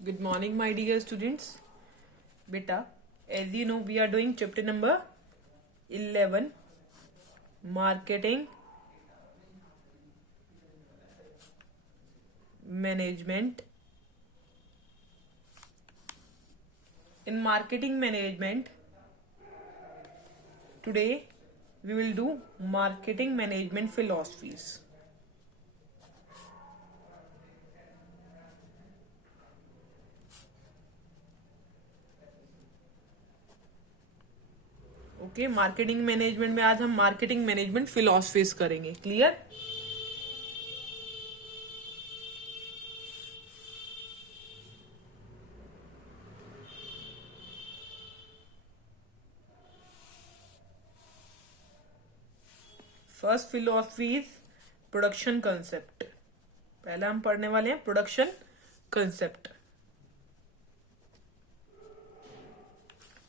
Good morning, my dear students. Beta, as you know, we are doing chapter number 11, Marketing Management. In marketing management, today we will do marketing management philosophies. Okay, marketing management में आज हम marketing management philosophies करेंगे. Clear? First philosophy is production concept. पहला हम पढ़ने वाले हैं production concept.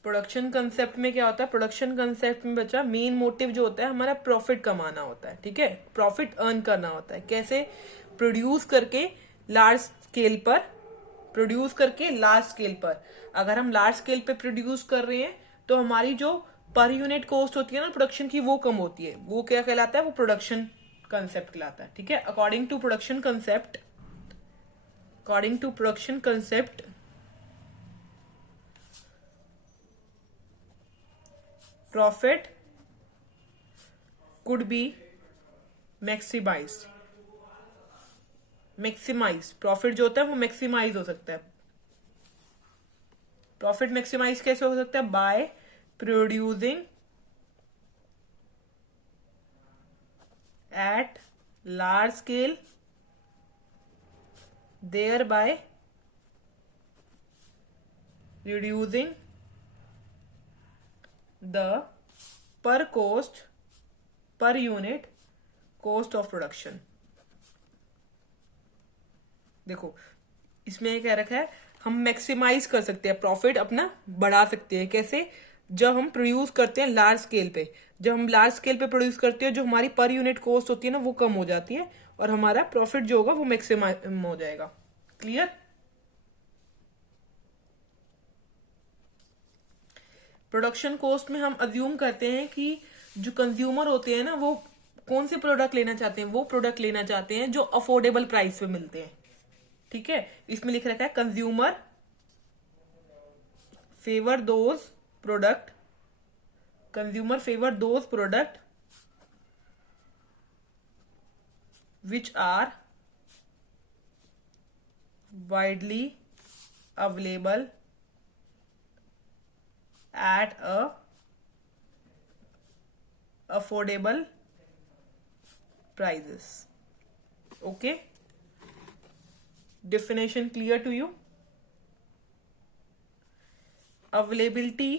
Production concept में क्या होता है? प्रोडक्शन कंसेप्ट में बच्चा मेन मोटिव जो होता है हमारा प्रॉफिट कमाना होता है. ठीक है, प्रॉफिट अर्न करना होता है. कैसे? प्रोड्यूस करके लार्ज स्केल पर. प्रोड्यूस करके लार्ज स्केल पर. अगर हम लार्ज स्केल पे प्रोड्यूस कर रहे हैं तो हमारी जो पर यूनिट कॉस्ट होती है ना प्रोडक्शन की, वो कम होती है. वो क्या कहलाता है? वो प्रोडक्शन कंसेप्ट कहलाता है. ठीक है, according to production concept, profit could be maximized. Profit जो होता है वो मैक्सिमाइज हो सकता है. प्रॉफिट मैक्सिमाइज कैसे हो सकता है? By producing at large scale, thereby reducing the per unit cost of production. देखो इसमें ये कह रखा है हम मैक्सिमाइज कर सकते हैं, प्रॉफिट अपना बढ़ा सकते हैं. कैसे? जब हम प्रोड्यूस करते हैं लार्ज स्केल पे. जब हम लार्ज स्केल पे प्रोड्यूस करते हैं जो हमारी पर यूनिट कॉस्ट होती है ना वो कम हो जाती है और हमारा प्रॉफिट जो होगा वो मैक्सिमाइज हो जाएगा. क्लियर? प्रोडक्शन कॉस्ट में हम अज्यूम करते हैं कि जो कंज्यूमर होते हैं ना वो कौन से प्रोडक्ट लेना चाहते हैं? वो प्रोडक्ट लेना चाहते हैं जो अफोर्डेबल प्राइस पे मिलते हैं. ठीक है, इसमें लिख रखा है consumer favour those product which are widely available at a affordable prices. Okay, definition clear to you? Availability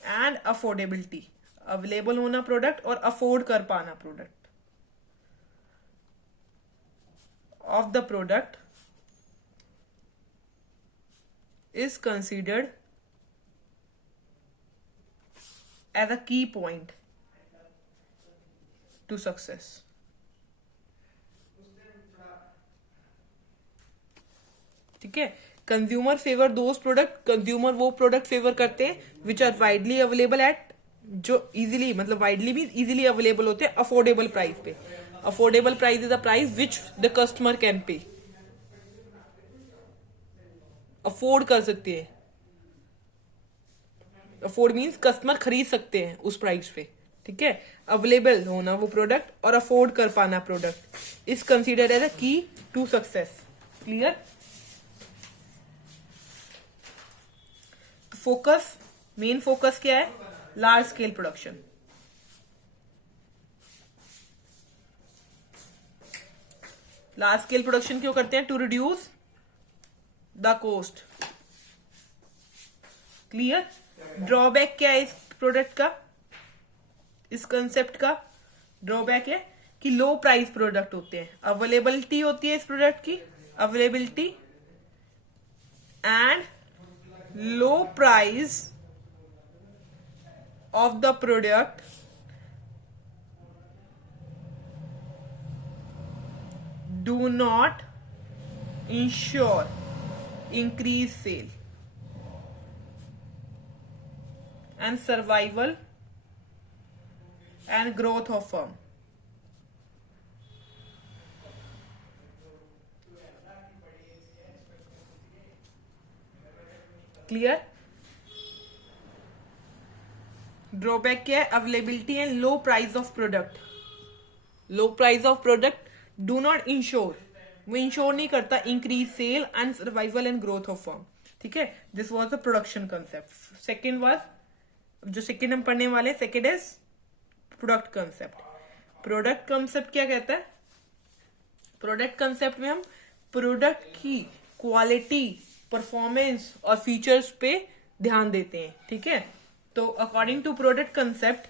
and affordability. Available होना प्रोडक्ट और अफोर्ड कर पाना product of the product is considered as a key point to success. ठीक है, consumer favour those product. Consumer वो product favour करते हैं which are widely available at, जो इजीली मतलब वाइडली भी इजीली अवेलेबल होते हैं अफोर्डेबल प्राइस पे. Affordable price is the price which the customer can pay. Afford कर सकते हैं. अफोर्ड मीन्स कस्टमर खरीद सकते हैं उस प्राइस पे. ठीक है, अवेलेबल होना वो प्रोडक्ट और अफोर्ड कर पाना product is considered as a key to success. Clear? Focus, main focus क्या है? Large scale production. Large scale production क्यों करते हैं? To reduce the cost. Clear? Drawback क्या है इस प्रोडक्ट का, इस कंसेप्ट का? ड्रॉबैक है कि लो प्राइस प्रोडक्ट होते हैं. अवेलेबिलिटी होती है इस प्रोडक्ट की, availability and low price of the product do not ensure increase sale and survival and growth of firm. Clear? Drawback क्या है? Availability and low price of product. Low price of product do not ensure, वो ensure नहीं करता increase sale and survival and growth of firm. ठीक है, this was the production concept. Second was, जो second हम पढ़ने वाले, second is product concept. Product concept क्या कहता है? प्रोडक्ट कंसेप्ट में हम प्रोडक्ट की क्वालिटी, परफॉर्मेंस और फीचर्स पे ध्यान देते हैं. ठीक है, तो according to product concept,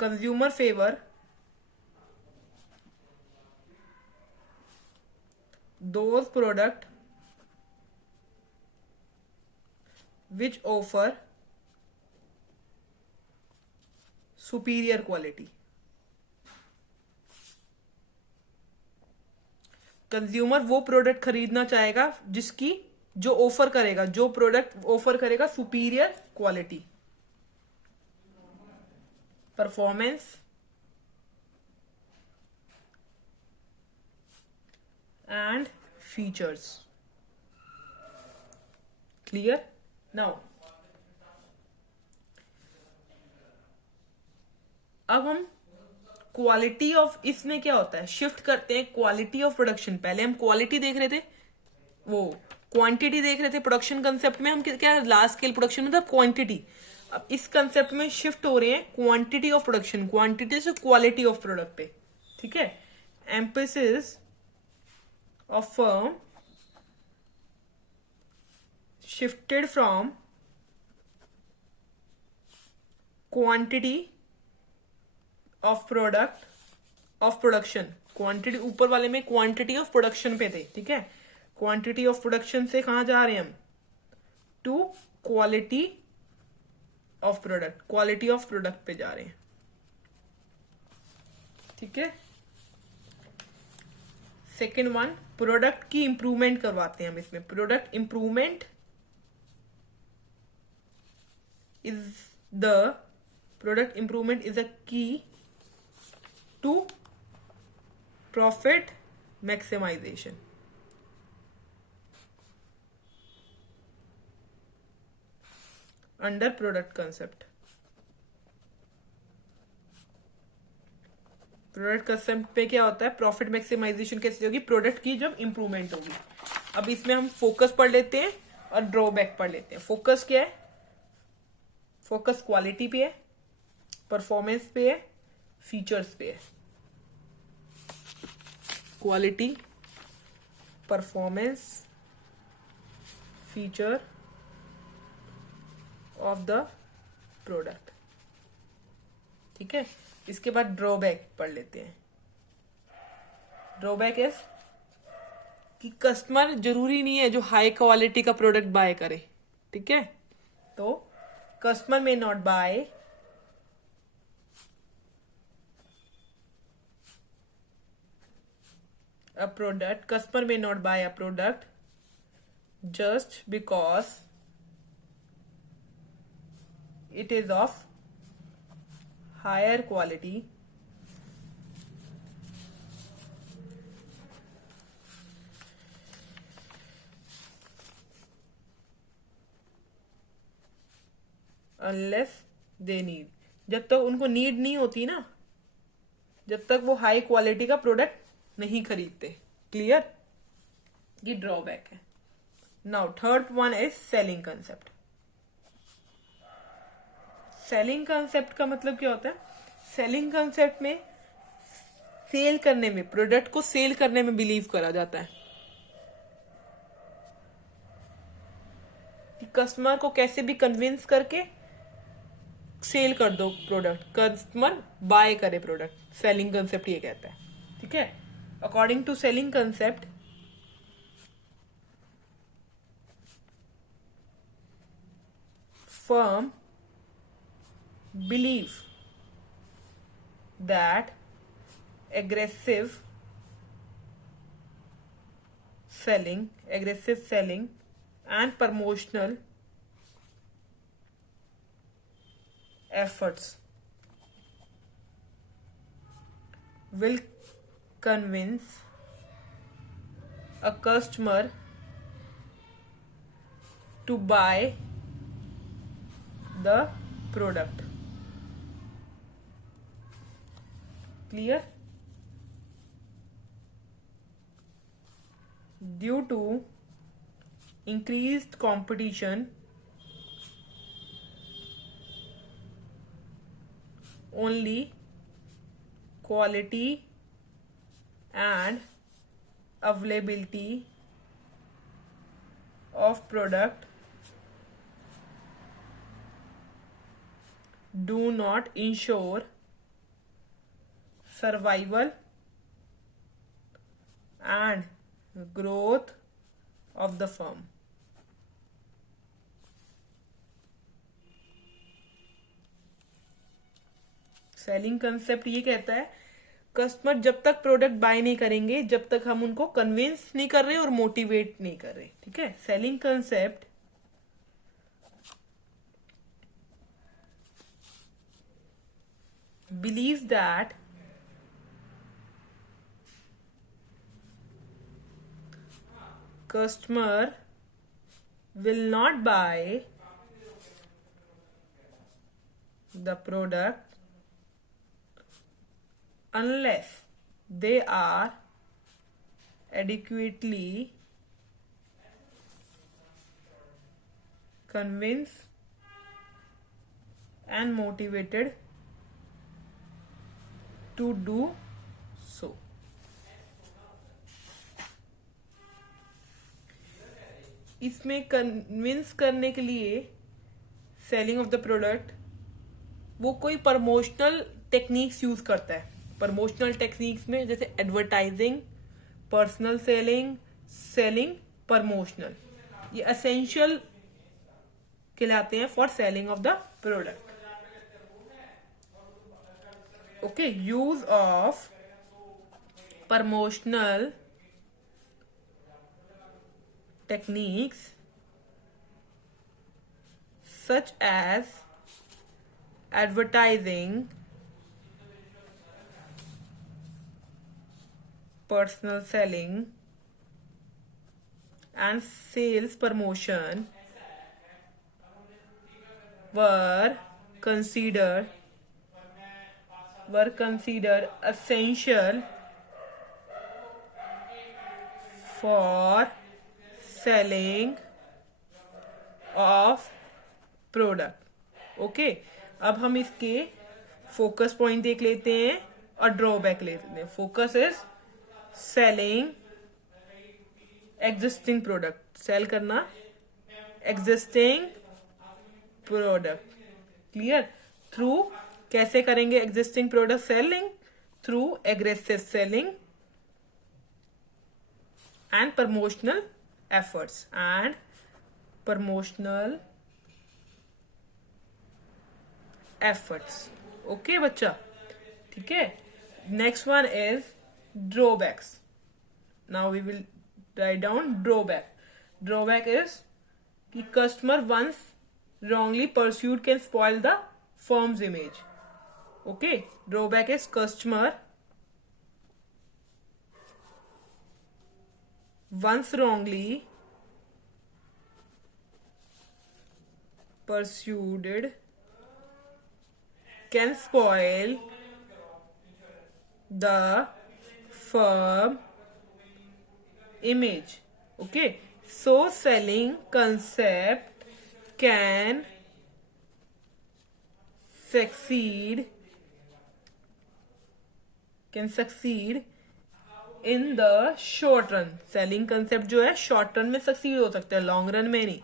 consumer favour those product which offer superior quality. Consumer वो प्रोडक्ट खरीदना चाहेगा जिसकी, जो ऑफर करेगा, जो प्रोडक्ट ऑफर करेगा superior quality, performance and features. Clear? Now अब हम क्वालिटी ऑफ, इसमें क्या होता है, शिफ्ट करते हैं क्वालिटी ऑफ प्रोडक्शन. पहले हम क्वालिटी देख रहे थे, वो क्वांटिटी देख रहे थे. प्रोडक्शन कंसेप्ट में हम क्या, लार्ज स्केल प्रोडक्शन मतलब क्वांटिटी. अब इस कंसेप्ट में शिफ्ट हो रहे हैं क्वांटिटी ऑफ प्रोडक्शन, क्वांटिटी से क्वालिटी ऑफ प्रोडक्ट पे. ठीक है, emphasis of firm shifted from quantity of product of production. Quantity ऊपर वाले में क्वांटिटी ऑफ प्रोडक्शन पे थे. ठीक है, क्वांटिटी ऑफ प्रोडक्शन से कहां जा रहे हैं हम? To quality of product, quality of product पे जा रहे हैं. ठीक है, सेकेंड वन, प्रोडक्ट की इंप्रूवमेंट करवाते हैं हम इसमें. Product improvement is the, product improvement is a key to profit maximisation. Under product concept. Product concept पे क्या होता है? प्रॉफिट मैक्सिमाइजेशन कैसे होगी? प्रोडक्ट की जब इंप्रूवमेंट होगी. अब इसमें हम फोकस पढ़ लेते हैं और ड्रॉबैक पढ़ लेते हैं. फोकस क्या है? फोकस क्वालिटी पे है, परफॉर्मेंस पे है, फीचर्स पे है. Quality, performance, feature of the product. ठीक है, इसके बाद ड्रॉबैक पढ़ लेते हैं. ड्रॉबैक इज कि कस्टमर जरूरी नहीं है जो हाई क्वालिटी का प्रोडक्ट बाय करे. ठीक है, तो customer may not buy a product, customer may not buy a product just because it is of higher quality unless they need. जब तक उनको नीड नहीं होती ना, जब तक वो हाई क्वालिटी का प्रोडक्ट नहीं खरीदते. क्लियर? ये ड्रॉबैक है. Now third one is selling concept. Selling concept का मतलब क्या होता है? सेलिंग कंसेप्ट में सेल करने में, प्रोडक्ट को सेल करने में बिलीव करा जाता है कि कस्टमर को कैसे भी कन्विंस करके सेल कर दो प्रोडक्ट, कस्टमर बाय करे प्रोडक्ट. सेलिंग कंसेप्ट ये कहता है. ठीक है, according to selling concept, firm believe that aggressive selling and promotional efforts will convince a customer to buy the product. Clear? Due to increased competition, only quality and availability of product do not ensure survival and growth of the firm. Selling concept ये कहता है customer जब तक product bye नहीं करेंगे जब तक हम उनको कन्विंस नहीं कर रहे और मोटिवेट नहीं कर रहे. ठीक है. Selling concept believes that customer will not buy the product unless they are adequately convinced and motivated to do so. इसमें कन्विंस करने के लिए सेलिंग ऑफ द प्रोडक्ट वो कोई प्रमोशनल टेक्निक्स यूज करता है. प्रमोशनल टेक्निक्स में जैसे advertising, personal selling, selling promotional, ये एसेंशियल कहलाते हैं for selling of the product. Okay, use of promotional techniques such as advertising, personal selling and sales promotion were considered essential for selling of product. Okay, अब हम इसके focus point देख लेते हैं और ड्रॉबैक ले लेते हैं. Focus is selling existing product, sale करना एग्जिस्टिंग प्रोडक्ट. क्लियर? थ्रू कैसे करेंगे existing product selling? Through aggressive selling and promotional efforts okay बच्चा. ठीक है. Next one is drawbacks. Now we will write down drawback. Drawback is कि customer once wrongly pursued can spoil the firm's image. Okay, drawback is customer once wrongly pursued can spoil the firm image. Okay, so selling concept can succeed in the short run. Selling concept जो है short run में succeed हो सकता है, long run में नहीं.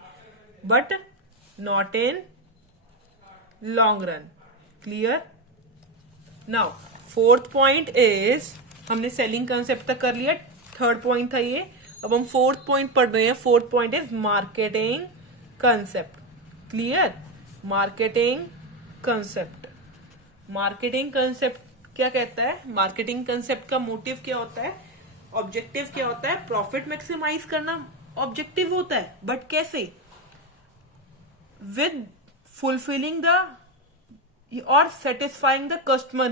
But not in long run. Clear? Now fourth point is, हमने selling concept तक कर लिया, थर्ड पॉइंट था ये. अब हम फोर्थ पॉइंट पढ़ रहे हैं. Fourth point is marketing concept. Clear? Marketing concept क्या कहता है, मार्केटिंग कंसेप्ट का मोटिव क्या होता है, ऑब्जेक्टिव क्या होता है, प्रॉफिट मैक्सिमाइज करना ऑब्जेक्टिव होता है, बट कैसे, विद फुलफिलिंग द और सेटिस्फाइंग द कस्टमर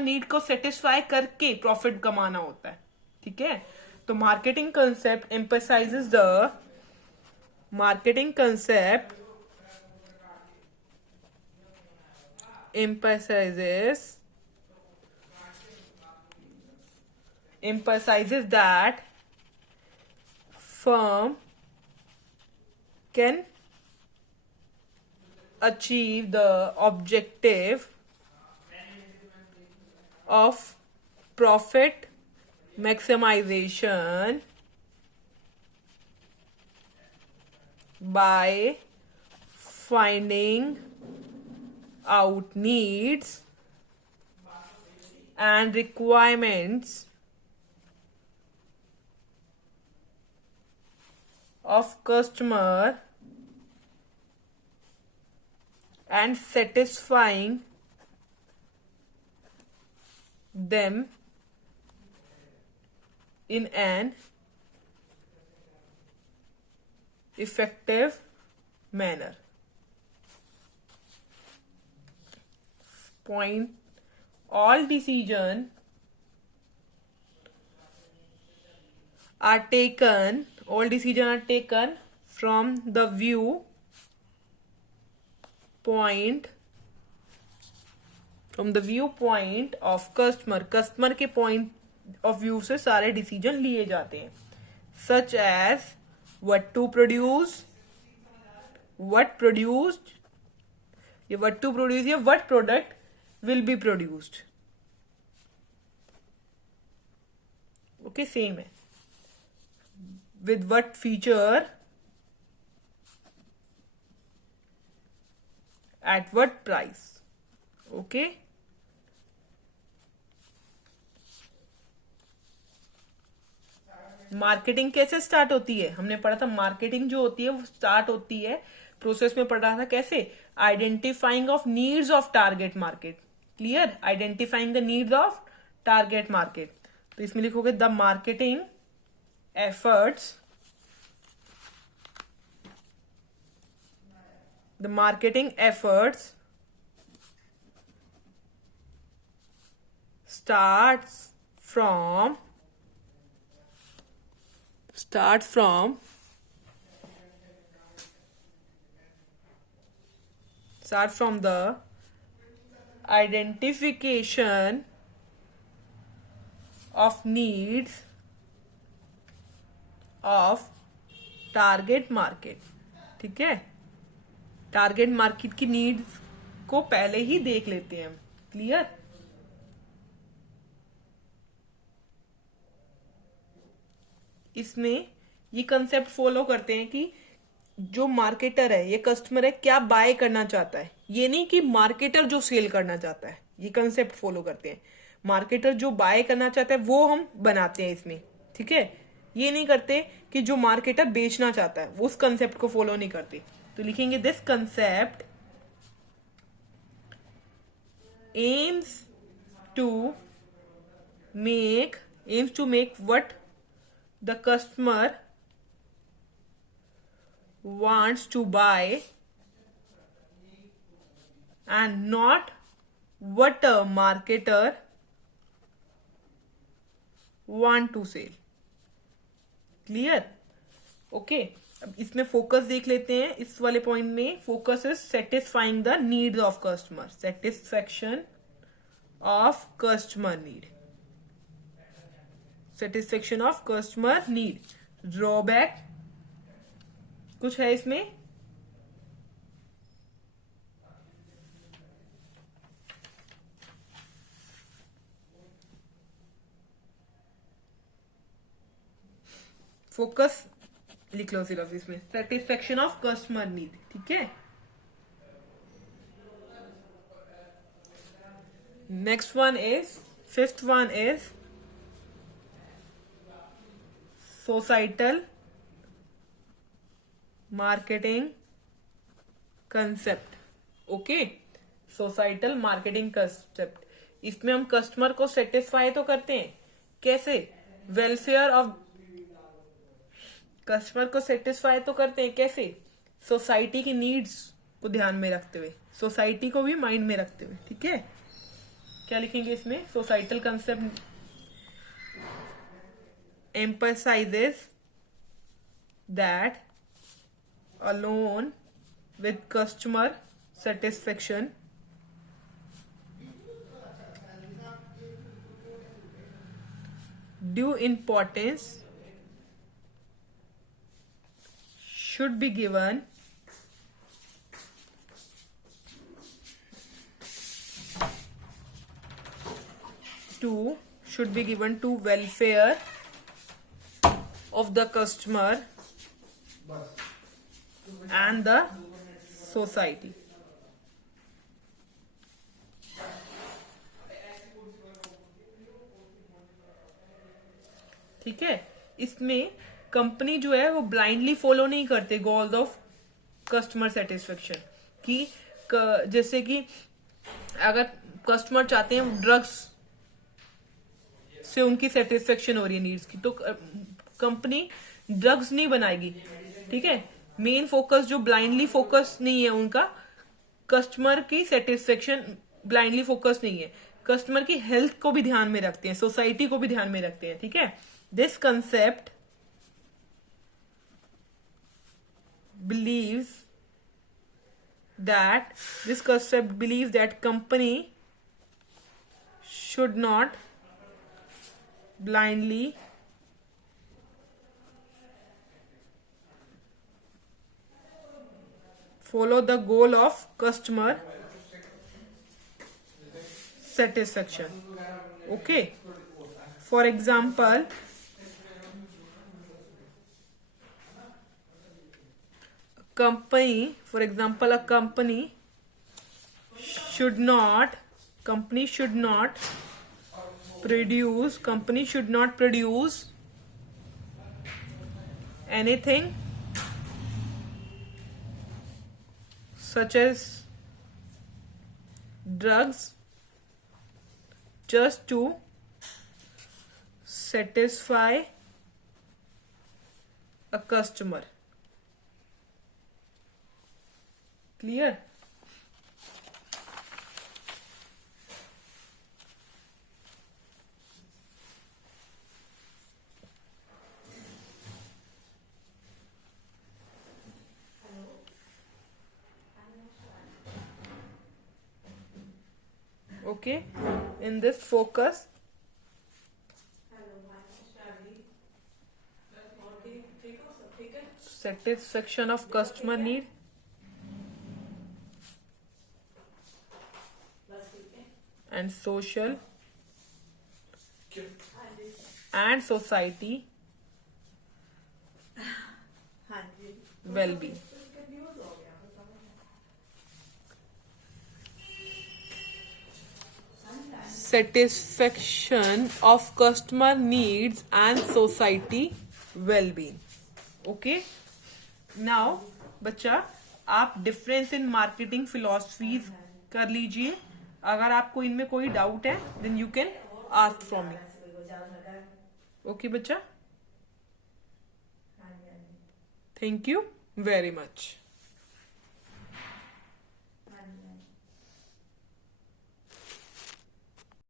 नीड को सेटिस्फाई करके प्रॉफिट कमाना होता है, ठीक है। तो marketing concept emphasises the marketing concept emphasizes that firm can achieve the objective of profit maximization by finding out needs and requirements of customer and satisfying them in an effective manner. Point: all decisions are taken from the viewpoint of customer के point of view से सारे decision लिए जाते हैं, such as what to produce what product will be produced. Okay, same है, with what feature at what price. Okay, marketing कैसे start होती है, हमने पढ़ा था मार्केटिंग जो होती है वो स्टार्ट होती है, प्रोसेस में पढ़ रहा था कैसे, identifying of needs of target market. Clear, identifying the needs of target market. तो इसमें लिखोगे the marketing efforts starts from the identification of needs of target market. ठीक है, टारगेट मार्केट की नीड्स को पहले ही देख लेते हैं हम. क्लियर, इसमें ये कंसेप्ट फॉलो करते हैं कि जो मार्केटर है, ये कस्टमर है, क्या बाय करना चाहता है. ये नहीं कि मार्केटर जो सेल करना चाहता है, ये कंसेप्ट फॉलो करते हैं. मार्केटर जो बाय करना चाहता है वो हम बनाते हैं इसमें. ठीक है, ये नहीं करते कि जो मार्केटर बेचना चाहता है, वो उस कंसेप्ट को फॉलो नहीं करते. तो लिखेंगे this concept aims to make what the customer wants to buy and not what a marketer want to sell. Clear, okay. अब इसमें फोकस देख लेते हैं. इस वाले पॉइंट में focus is satisfying the needs of customer, satisfaction of customer need, satisfaction of customer need. Drawback कुछ है इसमें, फोकस लिख लो सिर्फ इसमें, सेटिस्फेक्शन ऑफ कस्टमर नीड. ठीक है, next one is, fifth one is societal marketing concept. Okay, societal marketing concept. इसमें हम कस्टमर को सेटिस्फाई तो करते हैं, कैसे? वेलफेयर ऑफ कस्टमर को सेटिस्फाई तो करते हैं, कैसे? सोसाइटी की नीड्स को ध्यान में रखते हुए, सोसाइटी को भी माइंड में रखते हुए, ठीक है? क्या लिखेंगे इसमें? Societal concept emphasizes that alone with customer satisfaction due importance should be given to welfare of the customer and the society. ठीक है? इसमें कंपनी जो है वो ब्लाइंडली फॉलो नहीं करते गोल्स ऑफ कस्टमर सेटिस्फेक्शन की। जैसे कि अगर कस्टमर चाहते हैं ड्रग्स से उनकी सेटिस्फेक्शन हो रही है नीड्स की, तो कंपनी ड्रग्स नहीं बनाएगी, ठीक है? मेन फोकस जो ब्लाइंडली फोकस नहीं है उनका, कस्टमर की सेटिस्फेक्शन ब्लाइंडली फोकस नहीं है, कस्टमर की हेल्थ को भी ध्यान में रखते हैं, सोसाइटी को भी ध्यान में रखते हैं, ठीक है? This concept believes that company should not blindly follow the goal of customer satisfaction. Okay, for example, a company should not produce anything such as drugs just to satisfy a customer. Clear? Okay, in this focus satisfaction of customer need and social and society well-being. Satisfaction of customer needs and society well-being. Okay, now बच्चा आप difference in marketing philosophies कर लीजिए। अगर आपको इनमें कोई doubt है then you can ask from me. Okay बच्चा, थैंक यू वेरी मच।